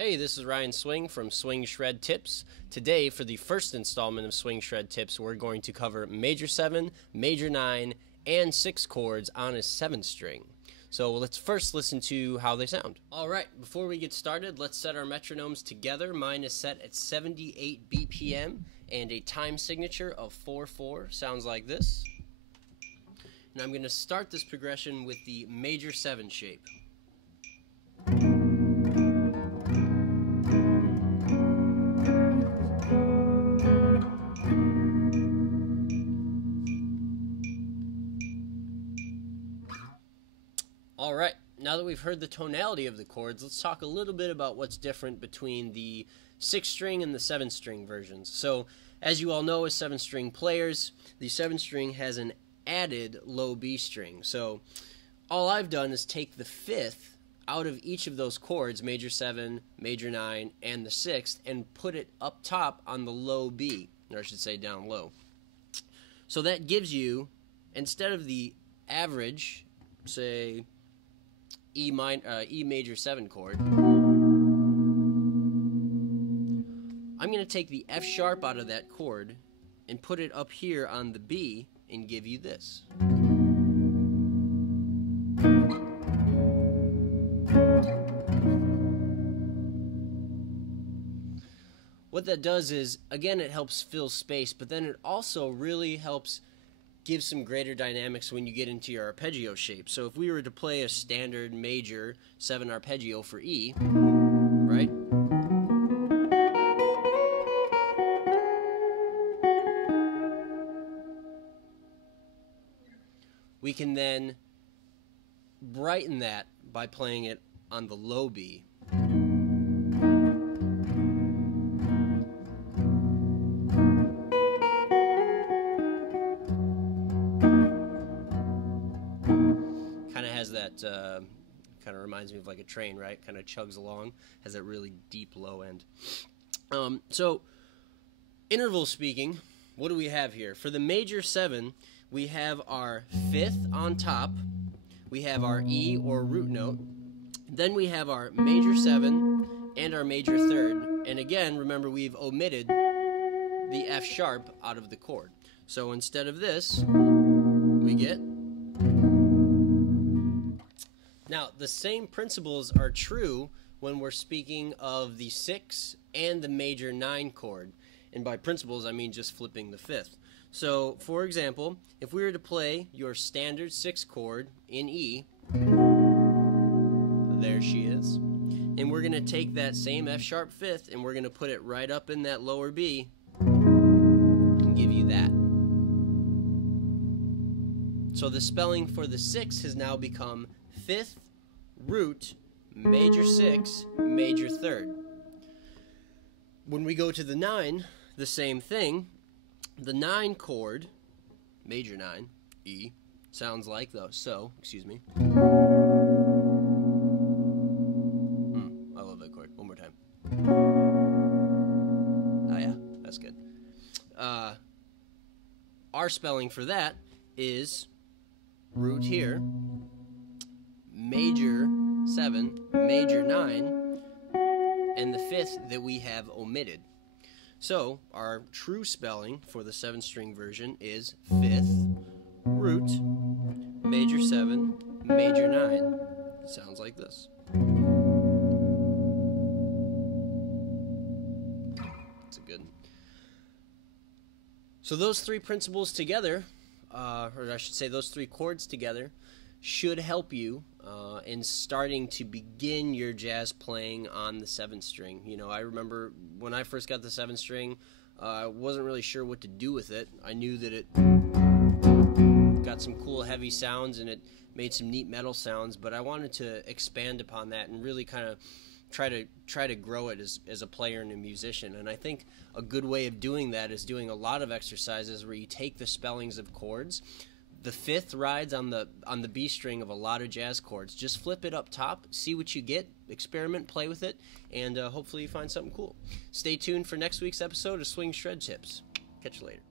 Hey, this is Ryan Swing from Swing Shred Tips. Today, for the first installment of Swing Shred Tips, we're going to cover major 7, major 9, and 6 chords on a 7 string. So let's first listen to how they sound. Alright, before we get started, let's set our metronomes together. Mine is set at 78 BPM and a time signature of 4/4. Sounds like this. And I'm going to start this progression with the major 7 shape. Alright, now that we've heard the tonality of the chords, let's talk a little bit about what's different between the 6-string and the 7-string versions. So, as you all know as 7-string players, the 7-string has an added low B string. So, all I've done is take the 5th out of each of those chords, major 7, major 9, and the 6th, and put it up top on the low B, or I should say down low. So that gives you, instead of the average, say, E major 7 chord, I'm going to take the F sharp out of that chord and put it up here on the B and give you this. What that does is, again, it helps fill space, but then it also really helps give some greater dynamics when you get into your arpeggio shape. So if we were to play a standard major 7 arpeggio for E, right? We can then brighten that by playing it on the low B. That kind of reminds me of like a train, right? Kind of chugs along, has that really deep low end. So, interval speaking, what do we have here? For the major 7, we have our 5th on top, we have our E or root note, then we have our major 7 and our major 3rd, and again, remember we've omitted the F sharp out of the chord. So instead of this, we get... Now, the same principles are true when we're speaking of the 6 and the major 9 chord. And by principles, I mean just flipping the 5th. So, for example, if we were to play your standard 6 chord in E, there she is. And we're going to take that same F sharp 5th and we're going to put it right up in that lower B and give you that. So the spelling for the 6 has now become 5th, root, major 6, major 3rd. When we go to the 9, the same thing. The 9 chord, major 9, E, sounds like though. So, excuse me. I love that chord. One more time. Oh yeah, that's good. Our spelling for that is root here, major 7, major 9, and the 5th that we have omitted. So, our true spelling for the 7-string version is 5th, root, major 7, major 9. It sounds like this. That's a good one. So those 3 principles together, or I should say those 3 chords together, should help you in starting to begin your jazz playing on the 7-string. You know, I remember when I first got the 7-string, I wasn't really sure what to do with it. I knew that it got some cool heavy sounds and it made some neat metal sounds, but I wanted to expand upon that and really kind of try to grow it as a player and a musician. And I think a good way of doing that is doing a lot of exercises where you take the spellings of chords. The 5th rides on the B string of a lot of jazz chords. Just flip it up top, see what you get, experiment, play with it, and hopefully you find something cool. Stay tuned for next week's episode of Swing Shred Tips. Catch you later.